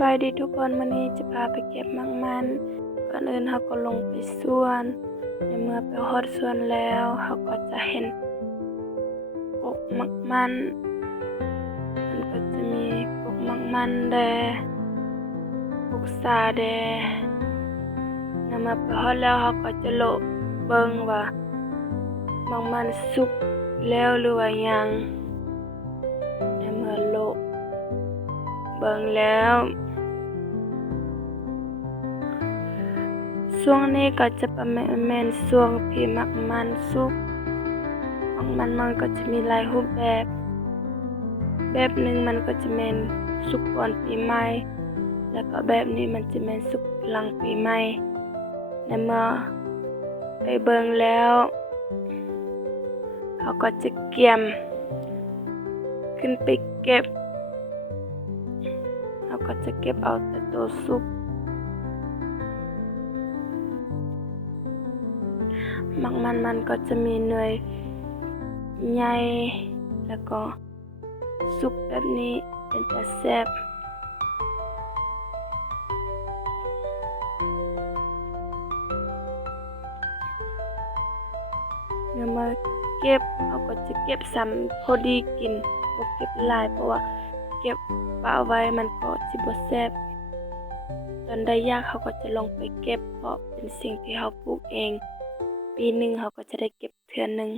บายดีทุกคนมื้อนี้จะพาไปเก็บมักมันก่อนอื่นเราก็ลงไปสวนในเมื่อไปฮอดสวนแล้วเราก็จะเห็นปลูกมักมันก็จะมีปลูกมักมันแดปลูกสาแดในเมื่อไปฮอดแล้วเราก็จะโละเบิ่งว่ามักมันสุกแล้วหรือว่ายังในเมื่อโละเบิ่งแล้วช่วงนี้ก็จะประมาณช่วงที่มักมันสุกมันก็จะมีหลายรูปแบบหนึ่งมันก็จะแม่นสุกก่อนปีใหม่แล้วก็แบบนี้มันจะแม่นสุกหลังปีใหม่ในเมื่อไปเบิ่งแล้วเขาก็จะเกี่ยมขึ้นไปเก็บเขาก็จะเก็บเอาแต่ตัวสุกมันก็จะมีหน่วยใหญ่แล้วก็สุกแบบนี้เป็นตาแซ่บเมื่อมาเก็บเขาก็จะเก็บซ้ำพอดีกินบ่เก็บหลายเพราะว่าเก็บปะไว้มันก็สิบ่แซ่บตอนได้ยากเขาก็จะลงไปเก็บเพราะเป็นสิ่งที่เขาปลูกเองปีหนึ่งเขาก็จะได้เก็บเทื่อนึง